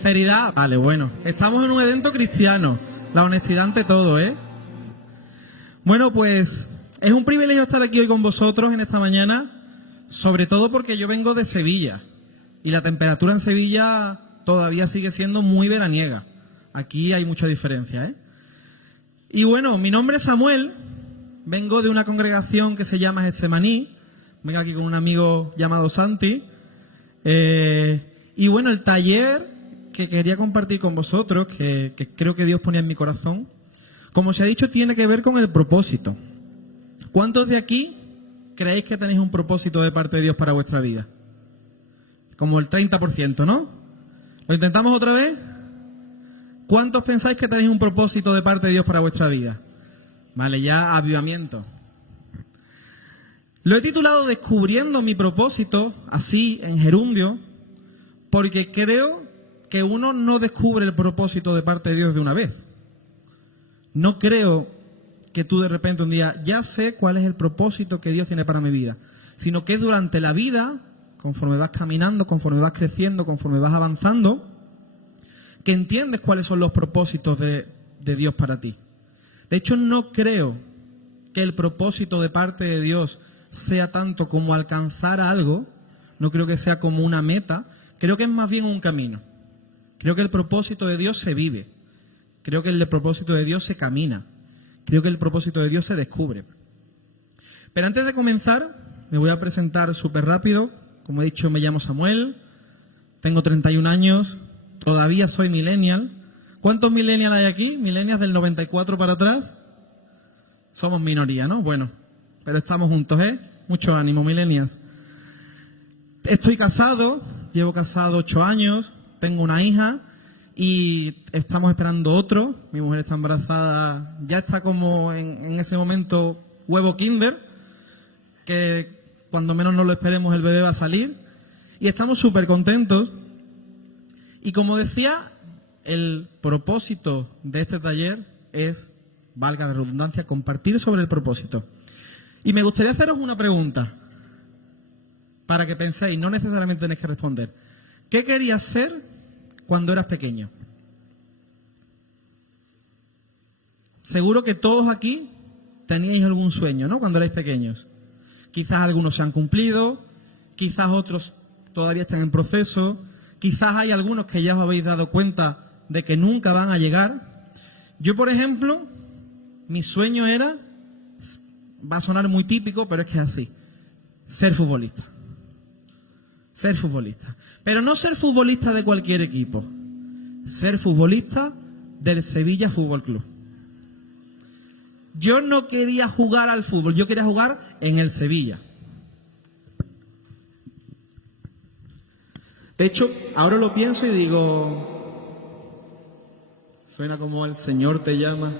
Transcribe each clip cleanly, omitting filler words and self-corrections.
Sinceridad, vale, bueno. Estamos en un evento cristiano. La honestidad ante todo, ¿eh? Bueno, pues es un privilegio estar aquí hoy con vosotros en esta mañana, sobre todo porque yo vengo de Sevilla y la temperatura en Sevilla todavía sigue siendo muy veraniega. Aquí hay mucha diferencia, ¿eh? Y bueno, mi nombre es Samuel, vengo de una congregación que se llama Getsemaní, vengo aquí con un amigo llamado Santi. Y bueno, el taller que quería compartir con vosotros, que creo que Dios ponía en mi corazón, como se ha dicho, tiene que ver con el propósito. ¿Cuántos de aquí creéis que tenéis un propósito de parte de Dios para vuestra vida? Como el 30%, ¿no? ¿Lo intentamos otra vez? ¿Cuántos pensáis que tenéis un propósito de parte de Dios para vuestra vida? Vale, ya avivamiento. Lo he titulado Descubriendo mi propósito, así, en gerundio, porque creo que uno no descubre el propósito de parte de Dios de una vez. No creo que tú de repente un día, ya sé cuál es el propósito que Dios tiene para mi vida, sino que durante la vida, conforme vas caminando, conforme vas creciendo, conforme vas avanzando, que entiendes cuáles son los propósitos de Dios para ti. De hecho, no creo que el propósito de parte de Dios sea tanto como alcanzar algo, no creo que sea como una meta, creo que es más bien un camino. Creo que el propósito de Dios se vive, creo que el propósito de Dios se camina, creo que el propósito de Dios se descubre. Pero antes de comenzar, me voy a presentar súper rápido. Como he dicho, me llamo Samuel, tengo 31 años, todavía soy millennial. ¿Cuántos millennials hay aquí? ¿Millennials del 94 para atrás? Somos minoría, ¿no? Bueno, pero estamos juntos, ¿eh? Mucho ánimo, millennials. Estoy casado, llevo casado 8 años, tengo una hija y estamos esperando otro. Mi mujer está embarazada, ya está como en ese momento huevo kinder, que cuando menos nos lo esperemos el bebé va a salir. Y estamos súper contentos. Y como decía, el propósito de este taller es, valga la redundancia, compartir sobre el propósito. Y me gustaría haceros una pregunta para que penséis, no necesariamente tenéis que responder. ¿Qué querías ser cuando eras pequeño? Seguro que todos aquí teníais algún sueño, ¿no? Cuando erais pequeños. Quizás algunos se han cumplido, quizás otros todavía están en proceso, quizás hay algunos que ya os habéis dado cuenta de que nunca van a llegar. Yo, por ejemplo, mi sueño era, va a sonar muy típico, pero es que es así, ser futbolista. Ser futbolista. Pero no ser futbolista de cualquier equipo, ser futbolista del Sevilla Fútbol Club. Yo no quería jugar al fútbol, yo quería jugar en el Sevilla. De hecho, ahora lo pienso y digo, suena como el Señor te llama.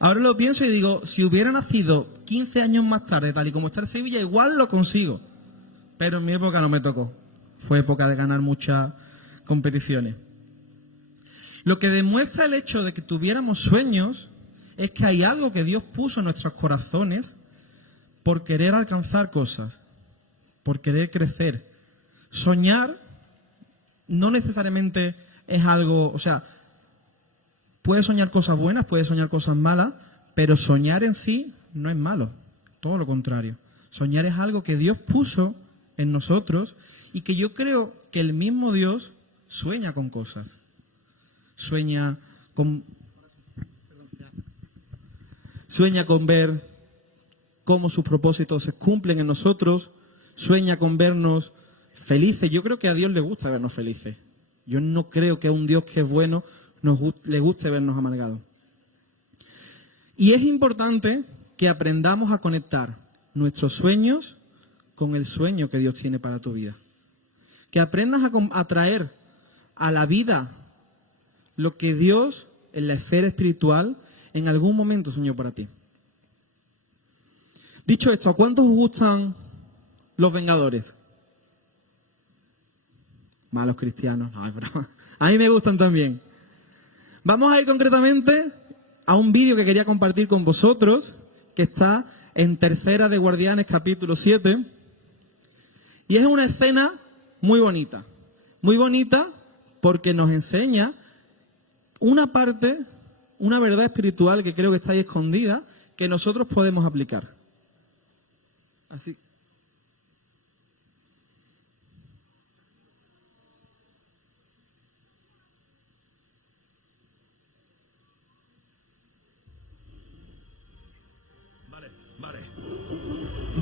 Ahora lo pienso y digo, si hubiera nacido 15 años más tarde, tal y como está el Sevilla, igual lo consigo. Pero en mi época no me tocó. Fue época de ganar muchas competiciones. Lo que demuestra el hecho de que tuviéramos sueños es que hay algo que Dios puso en nuestros corazones por querer alcanzar cosas, por querer crecer. Soñar no necesariamente es algo, o sea, puedes soñar cosas buenas, puedes soñar cosas malas, pero soñar en sí no es malo, todo lo contrario. Soñar es algo que Dios puso en nosotros y que yo creo que el mismo Dios sueña con cosas. Sueña con ver cómo sus propósitos se cumplen en nosotros, sueña con vernos felices. Yo creo que a Dios le gusta vernos felices. Yo no creo que a un Dios que es bueno le guste vernos amargados. Y es importante que aprendamos a conectar nuestros sueños con el sueño que Dios tiene para tu vida. Que aprendas a traer a la vida lo que Dios, en la esfera espiritual, en algún momento soñó para ti. Dicho esto, ¿a cuántos os gustan los Vengadores? Malos cristianos. Ay, pero a mí me gustan también. Vamos a ir concretamente a un vídeo que quería compartir con vosotros, que está en Tercera de Guardianes, capítulo 7. Y es una escena muy bonita porque nos enseña una parte, una verdad espiritual que creo que está ahí escondida, que nosotros podemos aplicar. Así.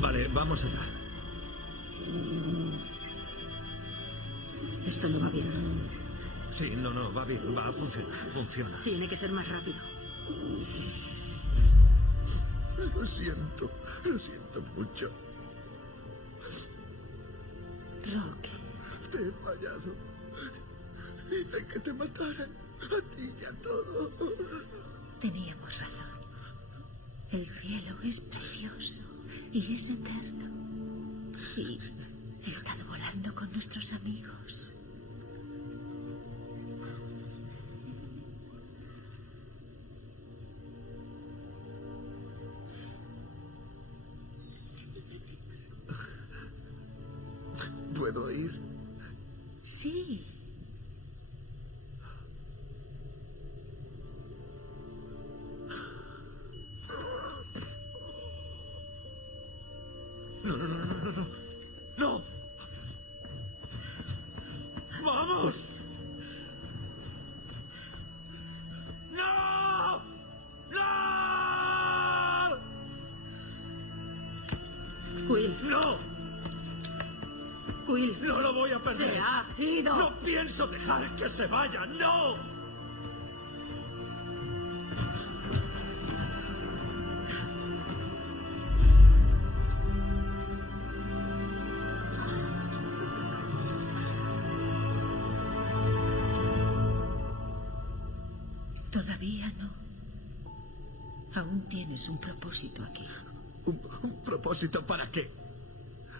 Vale, vamos allá. Esto no va bien. Sí, no, va bien, va a funcionar, funciona. Tiene que ser más rápido. Lo siento mucho. Roque, Te he fallado. Hice que te mataran. A ti y a todo. teníamos razón. El cielo es precioso y es eterno. Y he estado volando con nuestros amigos. ¿Puedo ir? Sí. ¡No! ¡Vamos! ¡No! ¡No! Quill, ¡No! Quill. ¡No lo voy a perder! Se ha ido. ¡No pienso dejar que se vaya! ¡No! Todavía no. Aún tienes un propósito aquí. ¿Un propósito para qué?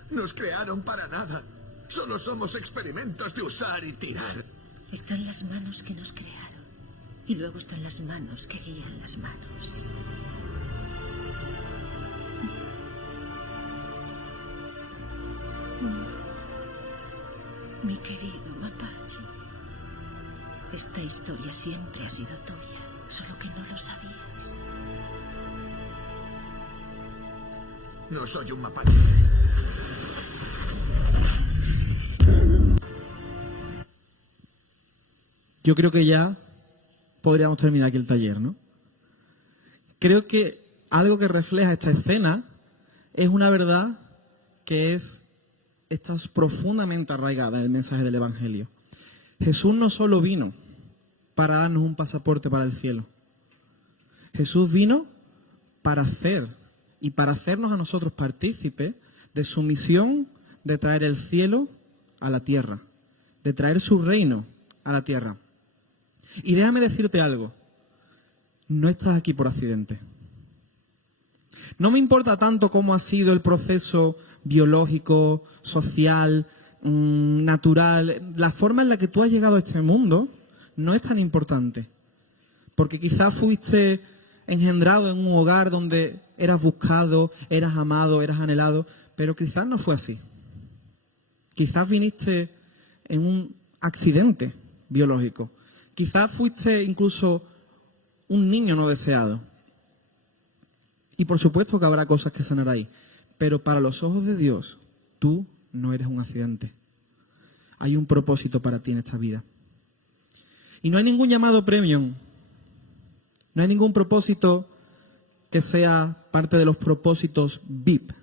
Nos crearon para nada. Solo somos experimentos de usar y tirar. Está en las manos que nos crearon. Y luego está en las manos que guían las manos. Mi querido Mapache, esta historia siempre ha sido tuya, solo que no lo sabías. No soy un mapache. Yo creo que ya podríamos terminar aquí el taller, ¿no? Creo que algo que refleja esta escena es una verdad que está profundamente arraigada en el mensaje del Evangelio. Jesús no solo vino para darnos un pasaporte para el cielo. Jesús vino para hacernos a nosotros partícipes de su misión de traer el cielo a la tierra, de traer su reino a la tierra. Y déjame decirte algo, no estás aquí por accidente. No me importa tanto cómo ha sido el proceso biológico, social, natural. La forma en la que tú has llegado a este mundo no es tan importante. Porque quizás fuiste engendrado en un hogar donde eras buscado, eras amado, eras anhelado, pero quizás no fue así. Quizás viniste en un accidente biológico. Quizás fuiste incluso un niño no deseado. Y por supuesto que habrá cosas que sanar ahí. Pero para los ojos de Dios, tú no eres un accidente. Hay un propósito para ti en esta vida. Y no hay ningún llamado premium. No hay ningún propósito que sea parte de los propósitos VIP.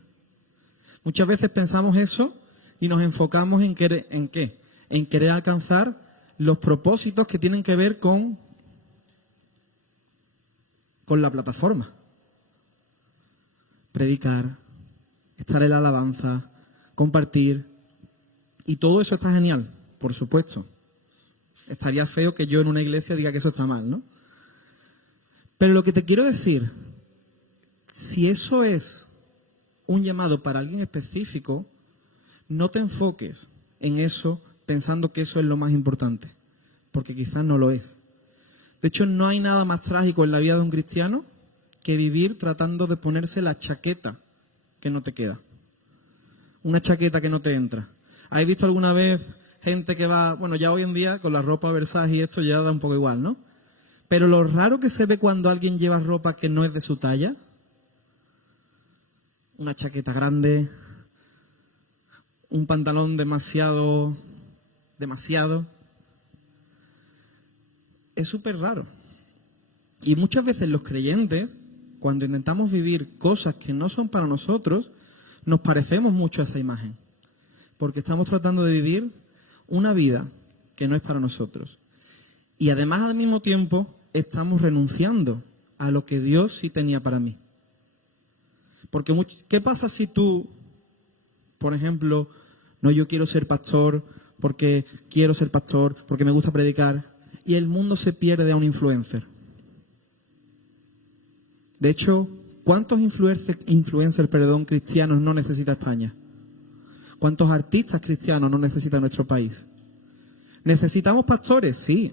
Muchas veces pensamos eso y nos enfocamos en qué? En querer alcanzar los propósitos que tienen que ver con la plataforma. Predicar, estar en la alabanza, compartir. Y todo eso está genial, por supuesto. Estaría feo que yo en una iglesia diga que eso está mal, ¿no? Pero lo que te quiero decir, si eso es un llamado para alguien específico, no te enfoques en eso pensando que eso es lo más importante, porque quizás no lo es. De hecho, no hay nada más trágico en la vida de un cristiano que vivir tratando de ponerse la chaqueta que no te queda. una chaqueta que no te entra. ¿Habéis visto alguna vez gente que va, bueno, ya hoy en día con la ropa Versace y esto ya da un poco igual, ¿no? Pero lo raro que se ve cuando alguien lleva ropa que no es de su talla, una chaqueta grande, un pantalón demasiado, es súper raro. Y muchas veces los creyentes, cuando intentamos vivir cosas que no son para nosotros, nos parecemos mucho a esa imagen. Porque estamos tratando de vivir una vida que no es para nosotros. Y además, al mismo tiempo, estamos renunciando a lo que Dios sí tenía para mí. Porque, ¿qué pasa si tú, por ejemplo, no, yo quiero ser pastor porque quiero ser pastor, porque me gusta predicar, y el mundo se pierde a un influencer? De hecho, ¿cuántos influencers cristianos no necesita España? ¿Cuántos artistas cristianos no necesita nuestro país? ¿Necesitamos pastores? Sí.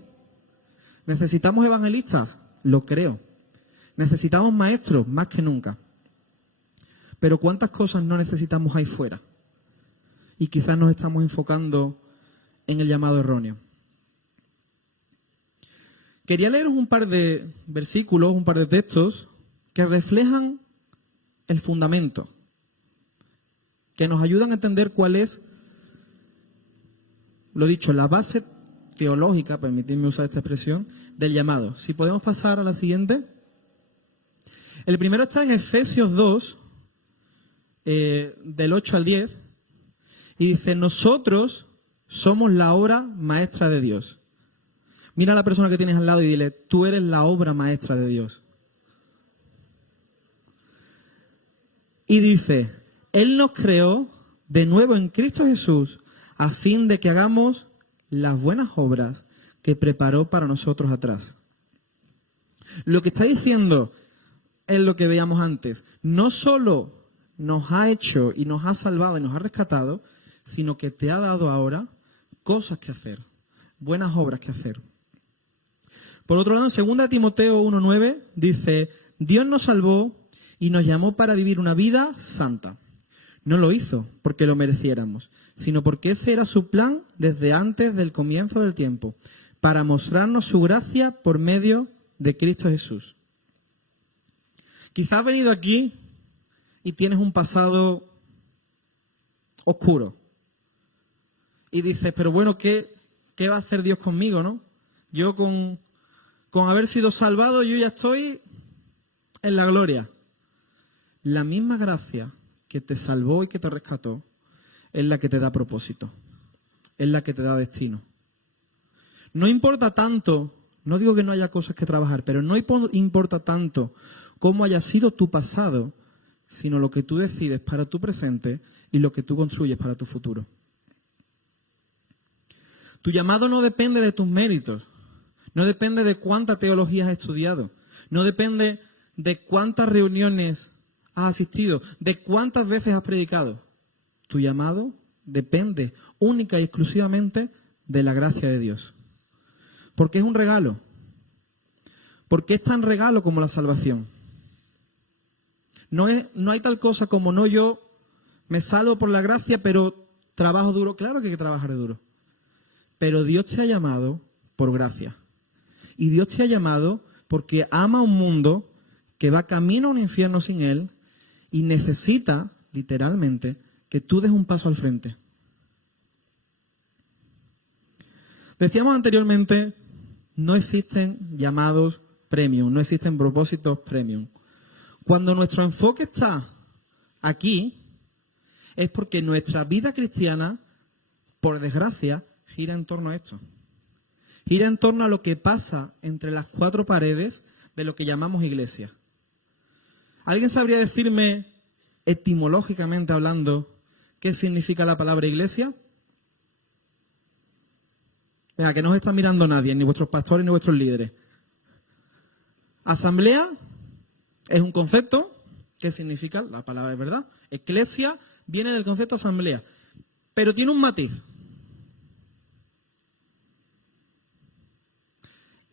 ¿Necesitamos evangelistas? Lo creo. ¿Necesitamos maestros? Más que nunca. Pero ¿cuántas cosas no necesitamos ahí fuera? Y quizás nos estamos enfocando en el llamado erróneo. Quería leeros un par de versículos, un par de textos que reflejan el fundamento, que nos ayudan a entender cuál es, lo dicho, la base teológica, permitidme usar esta expresión, del llamado. Si podemos pasar a la siguiente. El primero está en Efesios 2, del 8 al 10, y dice: nosotros somos la obra maestra de Dios. Mira a la persona que tienes al lado y dile: tú eres la obra maestra de Dios. Y dice: Él nos creó de nuevo en Cristo Jesús a fin de que hagamos las buenas obras que preparó para nosotros atrás. Lo que está diciendo es lo que veíamos antes. No solo nos ha hecho y nos ha salvado y nos ha rescatado, sino que te ha dado ahora cosas que hacer, buenas obras que hacer. Por otro lado, en 2 Timoteo 1:9 dice: Dios nos salvó y nos llamó para vivir una vida santa. No lo hizo porque lo mereciéramos, sino porque ese era su plan desde antes del comienzo del tiempo, para mostrarnos su gracia por medio de Cristo Jesús. Quizás has venido aquí y tienes un pasado oscuro. Y dices: pero bueno, ¿qué va a hacer Dios conmigo, no? Yo con haber sido salvado, yo ya estoy en la gloria. La misma gracia que te salvó y que te rescató es la que te da propósito, es la que te da destino. No importa tanto, no digo que no haya cosas que trabajar, pero no importa tanto cómo haya sido tu pasado, sino lo que tú decides para tu presente y lo que tú construyes para tu futuro. Tu llamado no depende de tus méritos, no depende de cuánta teología has estudiado, no depende de cuántas reuniones has asistido, de cuántas veces has predicado. Tu llamado depende única y exclusivamente de la gracia de Dios. Porque es un regalo. Porque es tan regalo como la salvación. No hay tal cosa como no, yo me salvo por la gracia, pero trabajo duro. Claro que hay que trabajar duro. Pero Dios te ha llamado por gracia. Y Dios te ha llamado porque ama un mundo que va camino a un infierno sin Él y necesita, literalmente, que tú des un paso al frente. Decíamos anteriormente, no existen llamados premium, no existen propósitos premium. Cuando nuestro enfoque está aquí, es porque nuestra vida cristiana, por desgracia, gira en torno a esto. Gira en torno a lo que pasa entre las cuatro paredes de lo que llamamos iglesia. ¿Alguien sabría decirme, etimológicamente hablando, qué significa la palabra iglesia? Venga, que no os está mirando nadie, ni vuestros pastores ni vuestros líderes. Asamblea es un concepto que significa, la palabra es verdad, eclesia viene del concepto asamblea, pero tiene un matiz.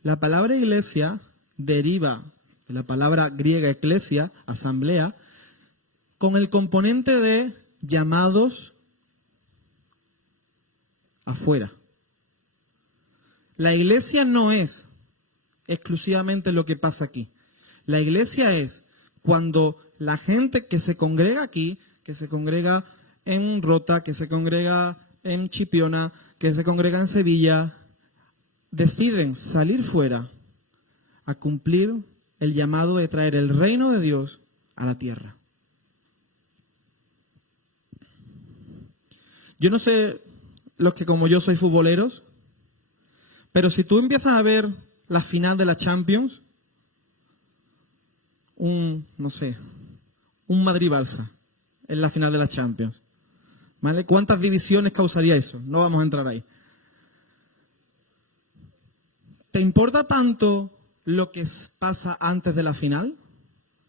La palabra iglesia deriva de la palabra griega eclesia, asamblea, con el componente de llamados afuera. La iglesia no es exclusivamente lo que pasa aquí. La iglesia es cuando la gente que se congrega aquí, que se congrega en Rota, que se congrega en Chipiona, que se congrega en Sevilla, deciden salir fuera a cumplir el llamado de traer el reino de Dios a la tierra. Yo no sé los que como yo sois futboleros, pero si tú empiezas a ver la final de la Champions, un Madrid-Barça en la final de la Champions, ¿vale? ¿Cuántas divisiones causaría eso? No vamos a entrar ahí. ¿Te importa tanto lo que pasa antes de la final?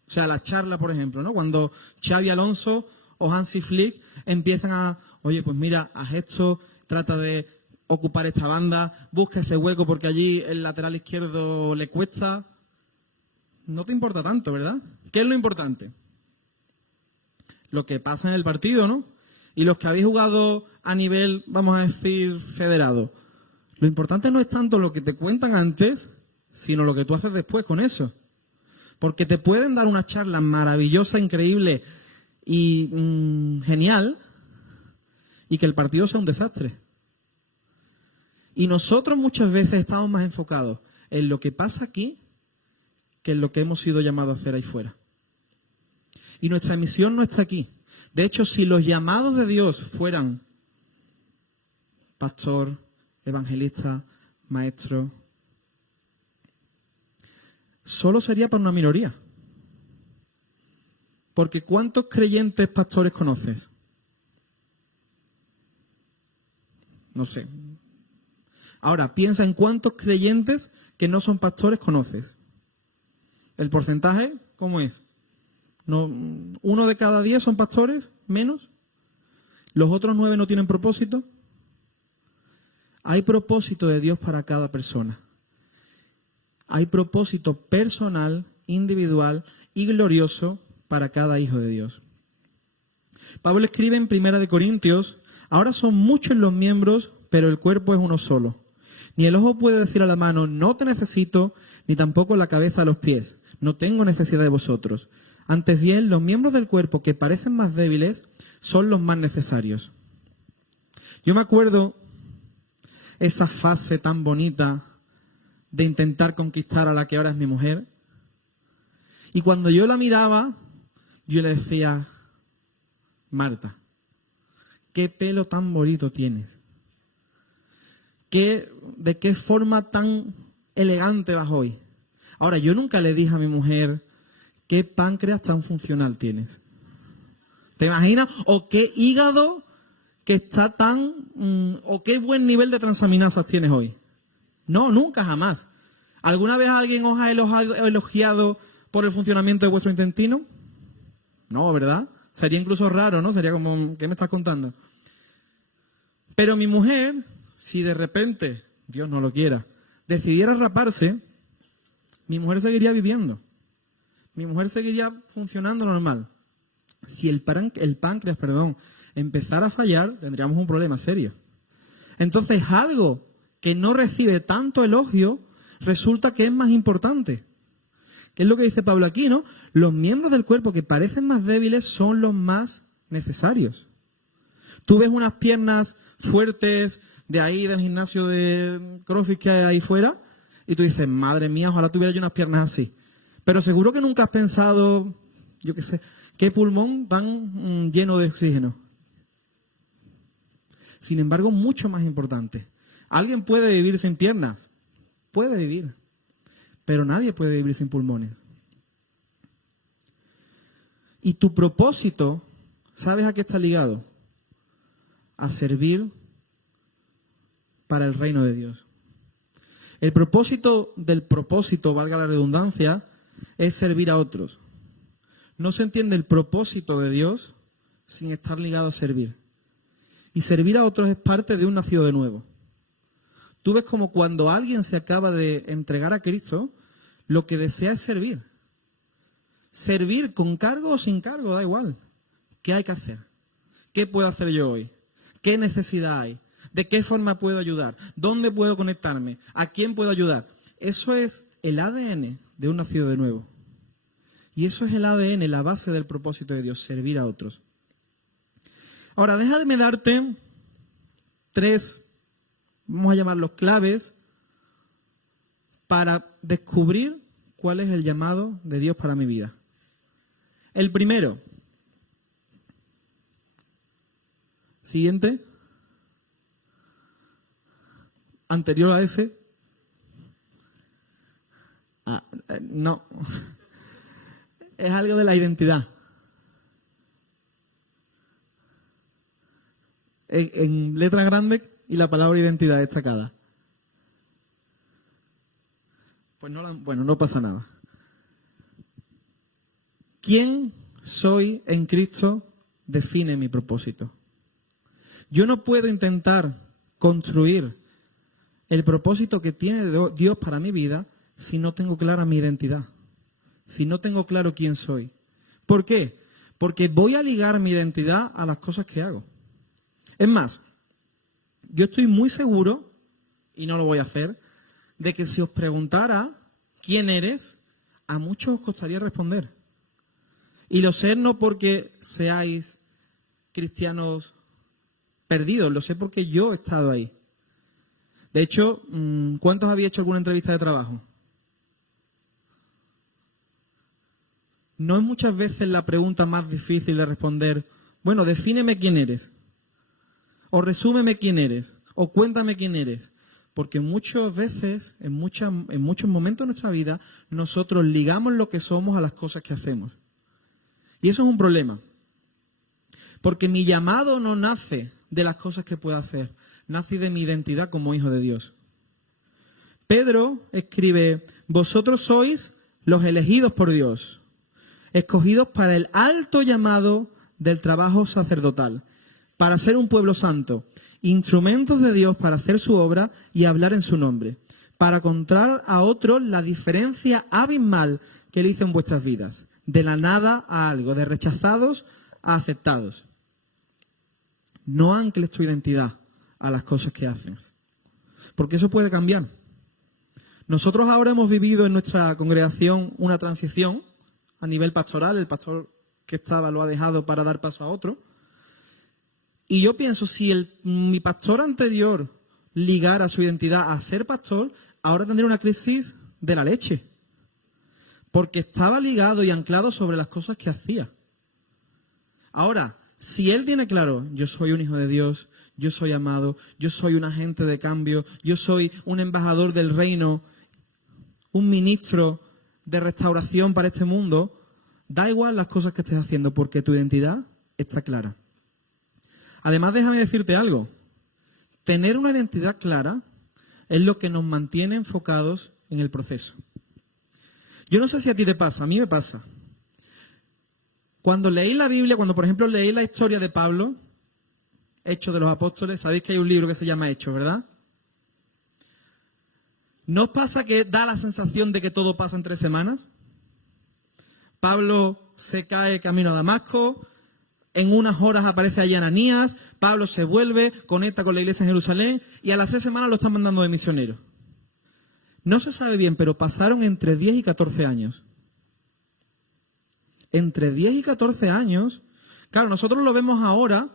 O sea, la charla, por ejemplo, ¿no? Cuando Xabi Alonso o Hansi Flick empiezan a, oye, pues mira, haz esto, trata de ocupar esta banda, busca ese hueco porque allí el lateral izquierdo le cuesta. No te importa tanto, ¿verdad? ¿Qué es lo importante? Lo que pasa en el partido, ¿no? Y los que habéis jugado a nivel, vamos a decir, federado. Lo importante no es tanto lo que te cuentan antes, sino lo que tú haces después con eso. Porque te pueden dar una charla maravillosa, increíble y genial, y que el partido sea un desastre. Y nosotros muchas veces estamos más enfocados en lo que pasa aquí que en lo que hemos sido llamados a hacer ahí fuera. Y nuestra misión no está aquí. De hecho, si los llamados de Dios fueran pastor, evangelista, maestro, solo sería para una minoría. Porque ¿cuántos creyentes pastores conoces? No sé. Ahora, piensa en cuántos creyentes que no son pastores conoces. ¿El porcentaje cómo es? No, 1 de cada 10 son pastores, menos. ¿Los otros 9 no tienen propósito? Hay propósito de Dios para cada persona. Hay propósito personal, individual y glorioso para cada hijo de Dios. Pablo escribe en 1 Corintios, ahora son muchos los miembros, pero el cuerpo es uno solo. Ni el ojo puede decir a la mano, no te necesito, ni tampoco la cabeza a los pies. No tengo necesidad de vosotros. Antes bien, los miembros del cuerpo que parecen más débiles son los más necesarios. Yo me acuerdo esa fase tan bonita de intentar conquistar a la que ahora es mi mujer. Y cuando yo la miraba, yo le decía, Marta, qué pelo tan bonito tienes. ¿De qué forma tan elegante vas hoy? Ahora, yo nunca le dije a mi mujer, qué páncreas tan funcional tienes. ¿Te imaginas? O qué hígado que está o qué buen nivel de transaminasas tienes hoy. No, nunca, jamás. ¿Alguna vez alguien os ha elogiado por el funcionamiento de vuestro intestino? No, ¿verdad? Sería incluso raro, ¿no? Sería como, ¿qué me estás contando? Pero mi mujer, si de repente, Dios no lo quiera, decidiera raparse, mi mujer seguiría viviendo. Mi mujer seguiría funcionando normal. Si el páncreas, empezara a fallar, tendríamos un problema serio. Entonces, algo que no recibe tanto elogio, resulta que es más importante. ¿Qué es lo que dice Pablo aquí, no? Los miembros del cuerpo que parecen más débiles son los más necesarios. Tú ves unas piernas fuertes de ahí, del gimnasio de CrossFit que hay ahí fuera, y tú dices, madre mía, ojalá tuviera yo unas piernas así. Pero seguro que nunca has pensado, yo qué sé, qué pulmón tan lleno de oxígeno. Sin embargo, mucho más importante. ¿Alguien puede vivir sin piernas? Puede vivir. Pero nadie puede vivir sin pulmones. Y tu propósito, ¿sabes a qué está ligado? A servir para el reino de Dios. El propósito del propósito, valga la redundancia, es servir a otros. No se entiende el propósito de Dios sin estar ligado a servir. Y servir a otros es parte de un nacido de nuevo. Tú ves como cuando alguien se acaba de entregar a Cristo, lo que desea es servir. Servir con cargo o sin cargo, da igual. ¿Qué hay que hacer? ¿Qué puedo hacer yo hoy? ¿Qué necesidad hay? ¿De qué forma puedo ayudar? ¿Dónde puedo conectarme? ¿A quién puedo ayudar? Eso es el ADN de un nacido de nuevo. Y eso es el ADN, la base del propósito de Dios, servir a otros. Ahora, déjame darte 3, vamos a llamarlos claves, para descubrir cuál es el llamado de Dios para mi vida. El primero. Siguiente. Anterior a ese. No. Es algo de la identidad. En letra grande y la palabra identidad destacada. Pues no pasa nada. ¿Quién soy en Cristo? Define mi propósito. Yo no puedo intentar construir el propósito que tiene Dios para mi vida si no tengo clara mi identidad, si no tengo claro quién soy. ¿Por qué? Porque voy a ligar mi identidad a las cosas que hago. Es más, yo estoy muy seguro, y no lo voy a hacer, de que si os preguntara quién eres, a muchos os costaría responder. Y lo sé no porque seáis cristianos perdidos, lo sé porque yo he estado ahí. De hecho, ¿cuántos habéis hecho alguna entrevista de trabajo? No es muchas veces la pregunta más difícil de responder, bueno, defíneme quién eres, o resúmeme quién eres, o cuéntame quién eres. Porque muchas veces, en muchos momentos de nuestra vida, nosotros ligamos lo que somos a las cosas que hacemos. Y eso es un problema. Porque mi llamado no nace de las cosas que puedo hacer, nace de mi identidad como hijo de Dios. Pedro escribe, vosotros sois los elegidos por Dios, escogidos para el alto llamado del trabajo sacerdotal, para ser un pueblo santo, instrumentos de Dios para hacer su obra y hablar en su nombre, para contar a otros la diferencia abismal que Él hizo en vuestras vidas, de la nada a algo, de rechazados a aceptados. No ancles tu identidad a las cosas que haces, porque eso puede cambiar. Nosotros ahora hemos vivido en nuestra congregación una transición a nivel pastoral. El pastor que estaba lo ha dejado para dar paso a otro. Y yo pienso, si mi pastor anterior ligara su identidad a ser pastor, ahora tendría una crisis de la leche. Porque estaba ligado y anclado sobre las cosas que hacía. Ahora, si él tiene claro, yo soy un hijo de Dios, yo soy amado, yo soy un agente de cambio, yo soy un embajador del reino, un ministro de restauración para este mundo, da igual las cosas que estés haciendo porque tu identidad está clara. Además, déjame decirte algo. Tener una identidad clara es lo que nos mantiene enfocados en el proceso. Yo no sé si a ti te pasa, a mí me pasa. Cuando leí la Biblia, cuando por ejemplo leí la historia de Pablo, Hechos de los Apóstoles, sabéis que hay un libro que se llama Hechos, ¿verdad? ¿No os pasa que da la sensación de que todo pasa en 3 semanas? Pablo se cae camino a Damasco, en unas horas aparece allí Ananías, Pablo se vuelve, conecta con la iglesia en Jerusalén y a las 3 semanas lo están mandando de misionero. No se sabe bien, pero pasaron entre 10 y 14 años. Entre 10 y 14 años, claro, nosotros lo vemos ahora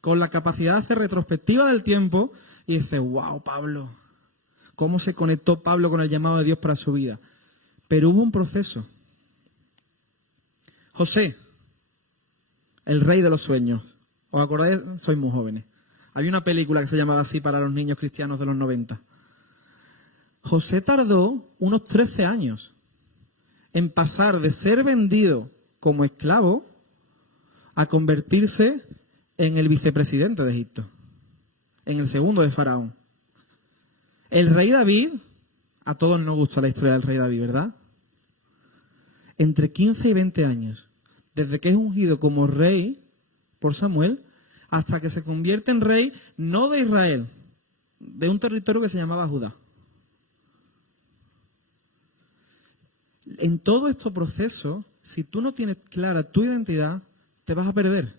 con la capacidad de hacer retrospectiva del tiempo y dices, wow, Pablo, cómo se conectó Pablo con el llamado de Dios para su vida. Pero hubo un proceso. José, el rey de los sueños. ¿Os acordáis? Sois muy jóvenes. Había una película que se llamaba así para los niños cristianos de los 90. José tardó unos 13 años en pasar de ser vendido como esclavo a convertirse en el vicepresidente de Egipto, en el segundo de Faraón. El rey David, a todos nos gusta la historia del rey David, ¿verdad? Entre 15 y 20 años, desde que es ungido como rey por Samuel, hasta que se convierte en rey, no de Israel, de un territorio que se llamaba Judá. En todo este proceso, si tú no tienes clara tu identidad, te vas a perder.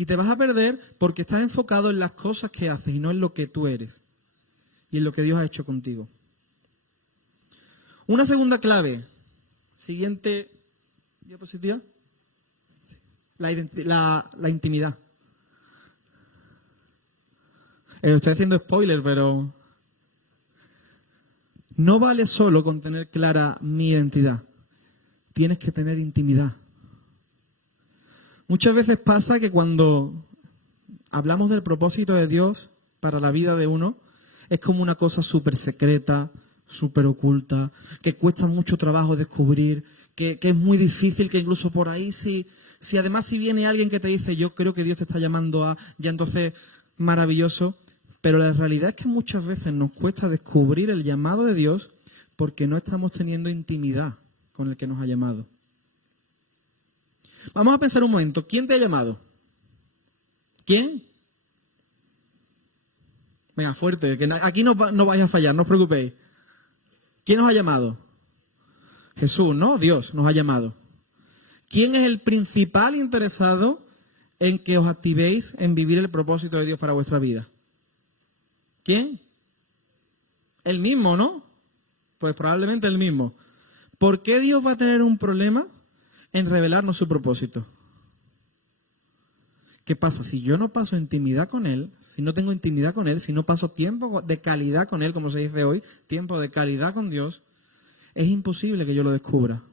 Y te vas a perder porque estás enfocado en las cosas que haces y no en lo que tú eres y en lo que Dios ha hecho contigo. Una segunda clave. Siguiente diapositiva. La intimidad. Estoy haciendo spoiler, pero no vale solo con tener clara mi identidad. Tienes que tener intimidad. Muchas veces pasa que cuando hablamos del propósito de Dios para la vida de uno, es como una cosa súper secreta, súper oculta, que cuesta mucho trabajo descubrir, que es muy difícil, que incluso por ahí, si viene alguien que te dice, yo creo que Dios te está llamando a, ya entonces, maravilloso. Pero la realidad es que muchas veces nos cuesta descubrir el llamado de Dios porque no estamos teniendo intimidad con el que nos ha llamado. Vamos a pensar un momento, ¿quién te ha llamado? ¿Quién? Venga, fuerte, que aquí no vais a fallar, no os preocupéis. ¿Quién nos ha llamado? Jesús, ¿no? Dios nos ha llamado. ¿Quién es el principal interesado en que os activéis en vivir el propósito de Dios para vuestra vida? ¿Quién? El mismo, ¿no? Pues probablemente el mismo. ¿Por qué Dios va a tener un problema en revelarnos su propósito? ¿Qué pasa? Si yo no paso intimidad con Él, si no tengo intimidad con Él, si no paso tiempo de calidad con Él, como se dice hoy, tiempo de calidad con Dios, es imposible que yo lo descubra.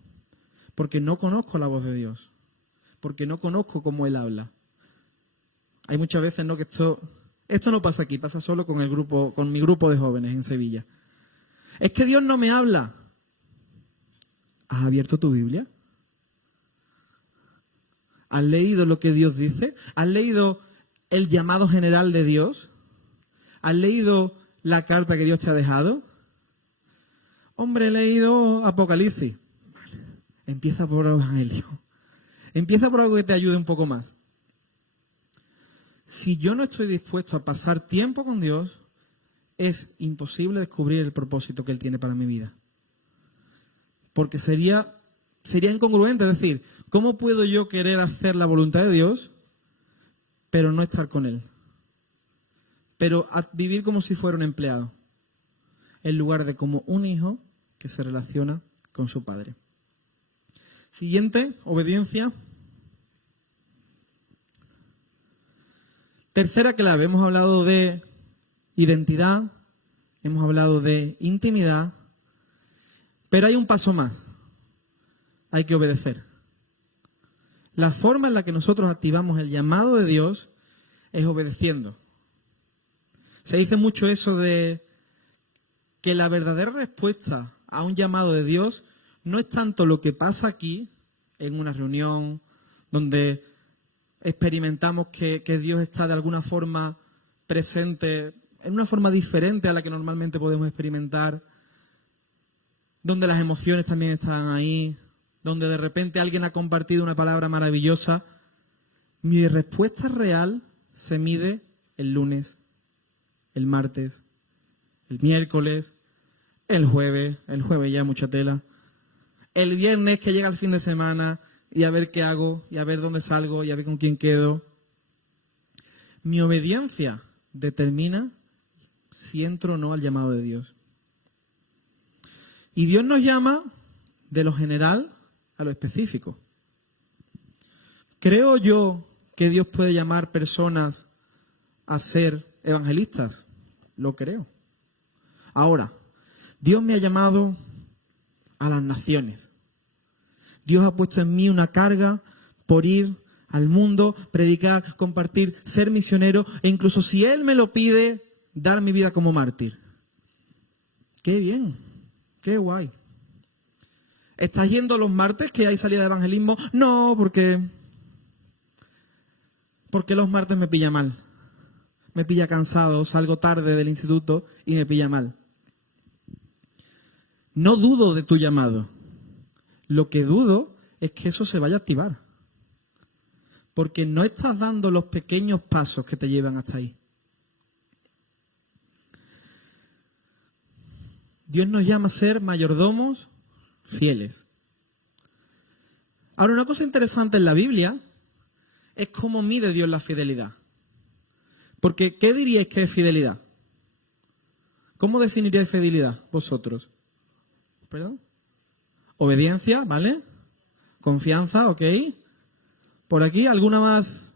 Porque no conozco la voz de Dios. Porque no conozco cómo Él habla. Hay muchas veces, ¿no?, que esto no pasa aquí, pasa solo con mi grupo de jóvenes en Sevilla. Es que Dios no me habla. ¿Has abierto tu Biblia? ¿Has leído lo que Dios dice? ¿Has leído el llamado general de Dios? ¿Has leído la carta que Dios te ha dejado? Hombre, he leído Apocalipsis. Vale. Empieza por el Evangelio. Empieza por algo que te ayude un poco más. Si yo no estoy dispuesto a pasar tiempo con Dios, es imposible descubrir el propósito que Él tiene para mi vida. Porque sería incongruente, es decir, ¿cómo puedo yo querer hacer la voluntad de Dios, pero no estar con Él? Pero vivir como si fuera un empleado, en lugar de como un hijo que se relaciona con su padre. Siguiente, obediencia. Tercera clave, hemos hablado de identidad, hemos hablado de intimidad, pero hay un paso más. Hay que obedecer. La forma en la que nosotros activamos el llamado de Dios es obedeciendo. Se dice mucho eso de que la verdadera respuesta a un llamado de Dios no es tanto lo que pasa aquí, en una reunión, donde experimentamos que Dios está de alguna forma presente, en una forma diferente a la que normalmente podemos experimentar, donde las emociones también están ahí, donde de repente alguien ha compartido una palabra maravillosa. Mi respuesta real se mide el lunes, el martes, el miércoles, el jueves ya mucha tela, el viernes que llega el fin de semana y a ver qué hago, y a ver dónde salgo, y a ver con quién quedo. Mi obediencia determina si entro o no al llamado de Dios. Y Dios nos llama de lo general a lo específico. ¿Creo yo que Dios puede llamar personas a ser evangelistas? Lo creo. Ahora, Dios me ha llamado a las naciones. Dios ha puesto en mí una carga por ir al mundo, predicar, compartir, ser misionero e incluso si Él me lo pide, dar mi vida como mártir. ¡Qué bien! ¡Qué guay! ¿Estás yendo los martes que hay salida de evangelismo? No, porque los martes me pilla mal. Me pilla cansado, salgo tarde del instituto y me pilla mal. No dudo de tu llamado. Lo que dudo es que eso se vaya a activar. Porque no estás dando los pequeños pasos que te llevan hasta ahí. Dios nos llama a ser mayordomos fieles. Ahora, una cosa interesante en la Biblia es cómo mide Dios la fidelidad. Porque, ¿qué diríais que es fidelidad? ¿Cómo definiríais fidelidad vosotros? ¿Perdón? Obediencia, ¿vale? Confianza, ¿ok? Por aquí, ¿alguna más?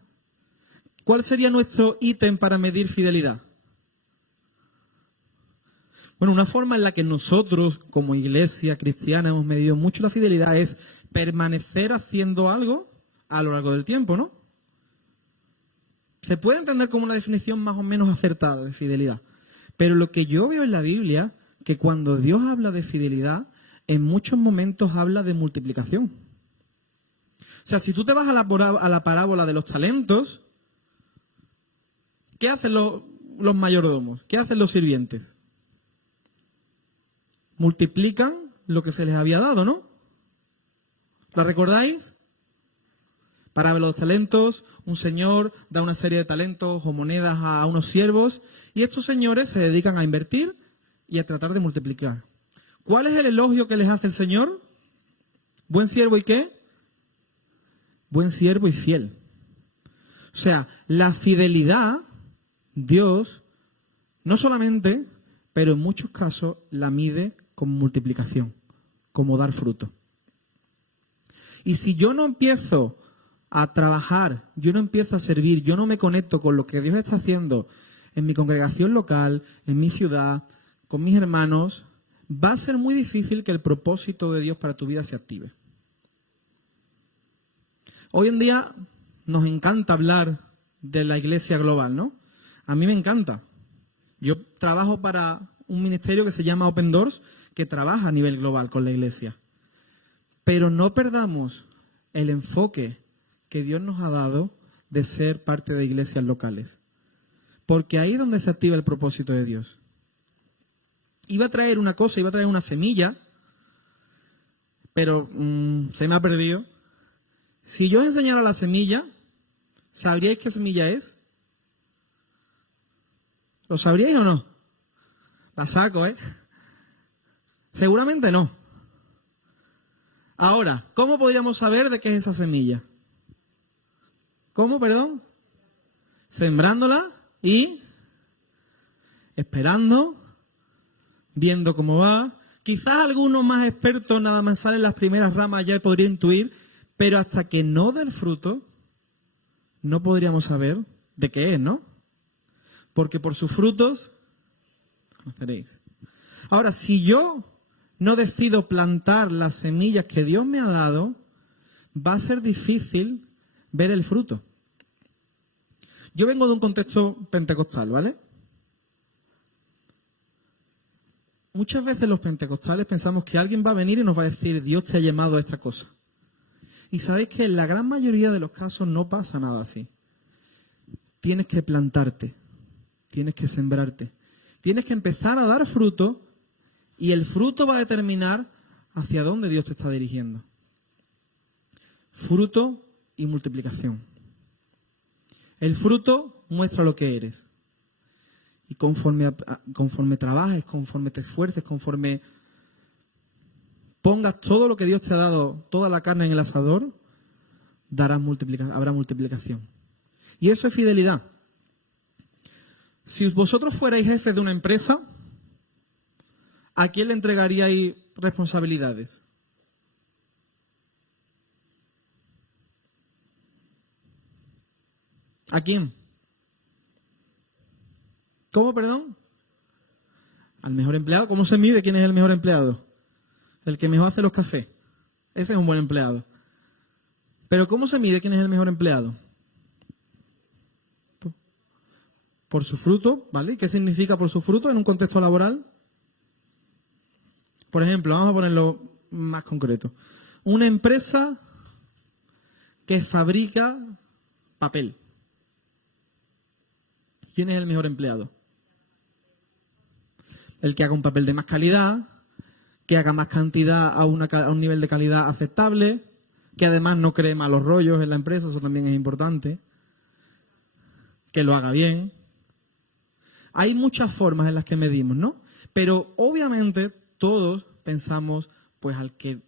¿Cuál sería nuestro ítem para medir fidelidad? Bueno, una forma en la que nosotros, como iglesia cristiana, hemos medido mucho la fidelidad es permanecer haciendo algo a lo largo del tiempo, ¿no? Se puede entender como una definición más o menos acertada de fidelidad. Pero lo que yo veo en la Biblia, que cuando Dios habla de fidelidad, en muchos momentos habla de multiplicación. O sea, si tú te vas a la parábola de los talentos, ¿qué hacen los mayordomos? ¿Qué hacen los sirvientes? Multiplican lo que se les había dado, ¿no? ¿La recordáis? Para ver los talentos, un señor da una serie de talentos o monedas a unos siervos y estos señores se dedican a invertir y a tratar de multiplicar. ¿Cuál es el elogio que les hace el Señor? ¿Buen siervo y qué? Buen siervo y fiel. O sea, la fidelidad, Dios, no solamente, pero en muchos casos la mide como multiplicación, como dar fruto. Y si yo no empiezo a trabajar, yo no empiezo a servir, yo no me conecto con lo que Dios está haciendo en mi congregación local, en mi ciudad, con mis hermanos, va a ser muy difícil que el propósito de Dios para tu vida se active. Hoy en día nos encanta hablar de la iglesia global, ¿no? A mí me encanta. Yo trabajo para un ministerio que se llama Open Doors, que trabaja a nivel global con la iglesia. Pero no perdamos el enfoque que Dios nos ha dado de ser parte de iglesias locales. Porque ahí es donde se activa el propósito de Dios. Iba a traer una cosa, iba a traer una semilla, pero se me ha perdido. Si yo enseñara la semilla, ¿sabríais qué semilla es? ¿Lo sabríais o no? La saco, ¿eh? Seguramente no. Ahora, ¿cómo podríamos saber de qué es esa semilla? ¿Cómo, perdón? Sembrándola y esperando, viendo cómo va. Quizás algunos más expertos nada más salen las primeras ramas ya podría intuir, pero hasta que no dé el fruto, no podríamos saber de qué es, ¿no? Porque por sus frutos conoceréis. Ahora, si yo no decido plantar las semillas que Dios me ha dado, va a ser difícil ver el fruto. Yo vengo de un contexto pentecostal, ¿vale? Muchas veces los pentecostales pensamos que alguien va a venir y nos va a decir, Dios te ha llamado a esta cosa. Y sabéis que en la gran mayoría de los casos no pasa nada así. Tienes que plantarte, tienes que sembrarte, tienes que empezar a dar fruto y el fruto va a determinar hacia dónde Dios te está dirigiendo. Fruto y multiplicación. El fruto muestra lo que eres. Y conforme trabajes, conforme te esfuerces, conforme pongas todo lo que Dios te ha dado, toda la carne en el asador, habrá multiplicación. Y eso es fidelidad. Si vosotros fuerais jefes de una empresa, ¿a quién le entregaríais responsabilidades? ¿A quién? ¿Cómo, perdón? Al mejor empleado. ¿Cómo se mide quién es el mejor empleado? El que mejor hace los cafés. Ese es un buen empleado. Pero ¿cómo se mide quién es el mejor empleado? Por su fruto, ¿vale? ¿Qué significa por su fruto en un contexto laboral? Por ejemplo, vamos a ponerlo más concreto. Una empresa que fabrica papel. ¿Quién es el mejor empleado? El que haga un papel de más calidad, que haga más cantidad a un nivel de calidad aceptable, que además no cree malos rollos en la empresa, eso también es importante, que lo haga bien. Hay muchas formas en las que medimos, ¿no? Pero obviamente todos pensamos, pues al que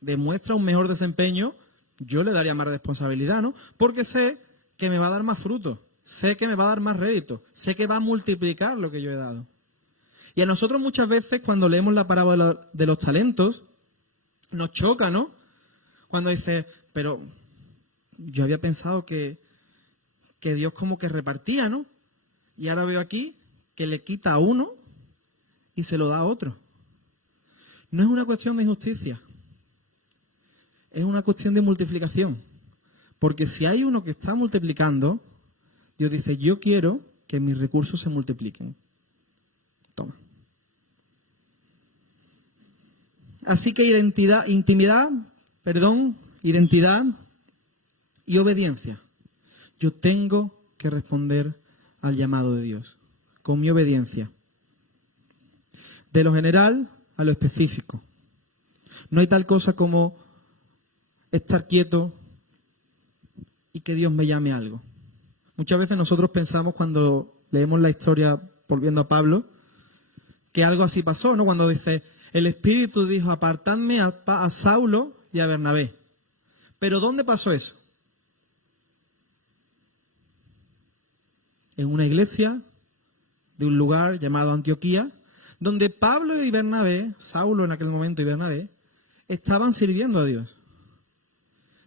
demuestra un mejor desempeño, yo le daría más responsabilidad, ¿no? Porque sé que me va a dar más fruto, sé que me va a dar más rédito, sé que va a multiplicar lo que yo he dado. Y a nosotros muchas veces cuando leemos la parábola de los talentos, nos choca, ¿no? Cuando dice, pero yo había pensado que Dios como que repartía, ¿no? Y ahora veo aquí que le quita a uno y se lo da a otro. No es una cuestión de injusticia, es una cuestión de multiplicación. Porque si hay uno que está multiplicando, Dios dice, yo quiero que mis recursos se multipliquen. Toma. Así que identidad y obediencia. Yo tengo que responder al llamado de Dios con mi obediencia. De lo general a lo específico. No hay tal cosa como estar quieto y que Dios me llame a algo. Muchas veces nosotros pensamos cuando leemos la historia, volviendo a Pablo, que algo así pasó, ¿no? Cuando dice, el Espíritu dijo, apartadme a Saulo y a Bernabé. ¿Pero dónde pasó eso? En una iglesia de un lugar llamado Antioquía, donde Pablo y Bernabé, Saulo en aquel momento y Bernabé, estaban sirviendo a Dios.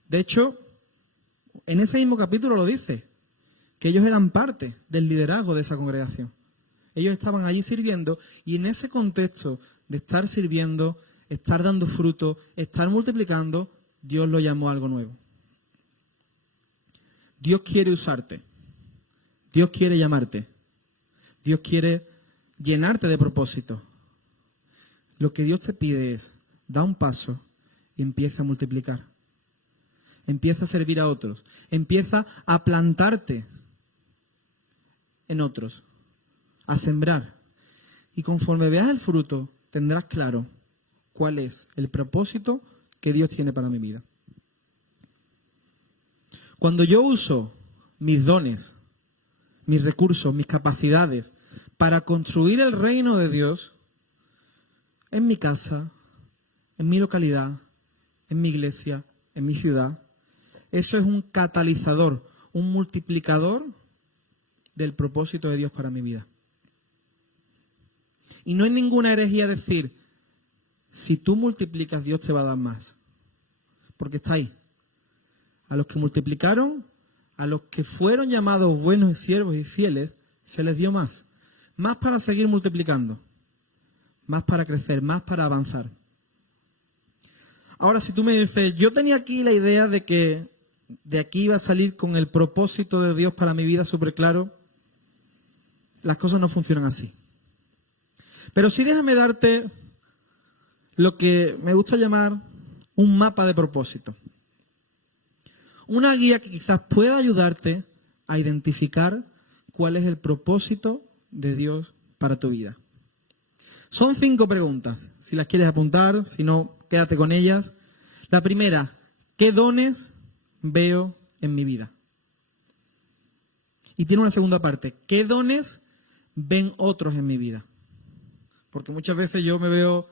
De hecho, en ese mismo capítulo lo dice, que ellos eran parte del liderazgo de esa congregación. Ellos estaban allí sirviendo y en ese contexto de estar sirviendo, estar dando fruto, estar multiplicando, Dios lo llamó a algo nuevo. Dios quiere usarte. Dios quiere llamarte. Dios quiere llenarte de propósito. Lo que Dios te pide es, da un paso y empieza a multiplicar. Empieza a servir a otros. Empieza a plantarte en otros. A sembrar. Y conforme veas el fruto, tendrás claro cuál es el propósito que Dios tiene para mi vida. Cuando yo uso mis dones, mis recursos, mis capacidades para construir el reino de Dios en mi casa, en mi localidad, en mi iglesia, en mi ciudad, eso es un catalizador, un multiplicador del propósito de Dios para mi vida. Y no es ninguna herejía decir, si tú multiplicas, Dios te va a dar más. Porque está ahí. A los que multiplicaron, a los que fueron llamados buenos siervos y fieles, se les dio más. Más para seguir multiplicando. Más para crecer, más para avanzar. Ahora, si tú me dices, yo tenía aquí la idea de que de aquí iba a salir con el propósito de Dios para mi vida súper claro, las cosas no funcionan así. Pero sí déjame darte lo que me gusta llamar un mapa de propósito. Una guía que quizás pueda ayudarte a identificar cuál es el propósito de Dios para tu vida. Son 5 preguntas. Si las quieres apuntar, si no, quédate con ellas. La primera, ¿qué dones veo en mi vida? Y tiene una segunda parte, ¿qué dones ven otros en mi vida? Porque muchas veces yo me veo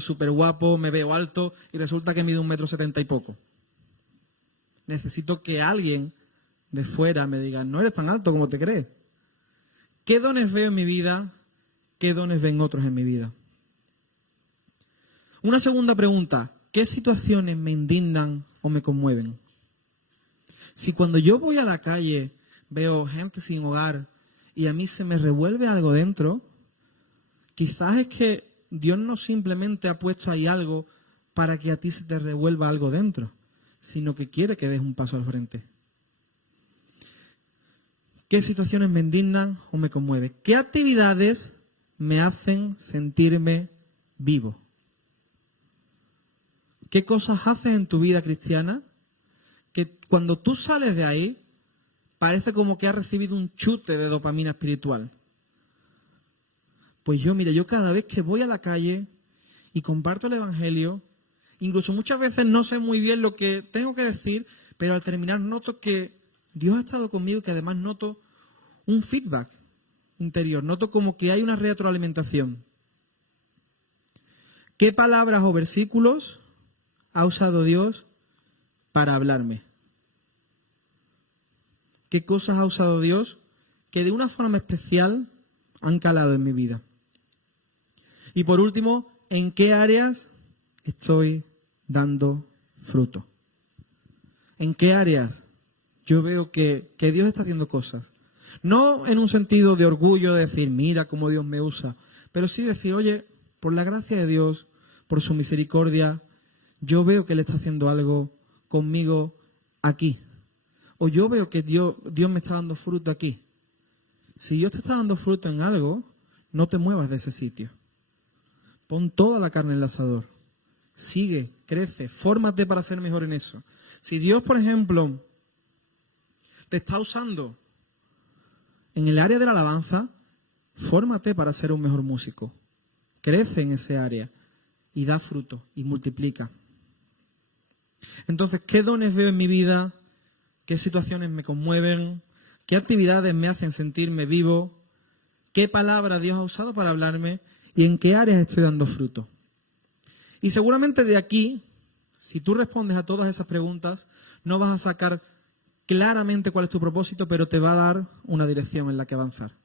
súper guapo, me veo alto y resulta que mido 1,70 m y poco. Necesito que alguien de fuera me diga, no eres tan alto como te crees. ¿Qué dones veo en mi vida? ¿Qué dones ven otros en mi vida? Una segunda pregunta, ¿qué situaciones me indignan o me conmueven? Si cuando yo voy a la calle veo gente sin hogar y a mí se me revuelve algo dentro, quizás es que Dios no simplemente ha puesto ahí algo para que a ti se te revuelva algo dentro, sino que quiere que des un paso al frente. ¿Qué situaciones me indignan o me conmueven? ¿Qué actividades me hacen sentirme vivo? ¿Qué cosas haces en tu vida cristiana que cuando tú sales de ahí parece como que has recibido un chute de dopamina espiritual? Pues yo cada vez que voy a la calle y comparto el Evangelio, incluso muchas veces no sé muy bien lo que tengo que decir, pero al terminar noto que Dios ha estado conmigo y que además noto un feedback interior, noto como que hay una retroalimentación. ¿Qué palabras o versículos ha usado Dios para hablarme? ¿Qué cosas ha usado Dios que de una forma especial han calado en mi vida? Y por último, ¿en qué áreas estoy dando fruto? ¿En qué áreas yo veo que Dios está haciendo cosas? No en un sentido de orgullo, de decir, mira cómo Dios me usa, pero sí decir, oye, por la gracia de Dios, por su misericordia, yo veo que Él está haciendo algo conmigo aquí. O yo veo que Dios me está dando fruto aquí. Si Dios te está dando fruto en algo, no te muevas de ese sitio. Pon toda la carne en el asador. Sigue, crece, fórmate para ser mejor en eso. Si Dios, por ejemplo, te está usando en el área de la alabanza, fórmate para ser un mejor músico. Crece en ese área y da fruto y multiplica. Entonces, ¿qué dones veo en mi vida? ¿Qué situaciones me conmueven? ¿Qué actividades me hacen sentirme vivo? ¿Qué palabra Dios ha usado para hablarme? ¿Y en qué áreas estoy dando fruto? Y seguramente de aquí, si tú respondes a todas esas preguntas, no vas a sacar claramente cuál es tu propósito, pero te va a dar una dirección en la que avanzar.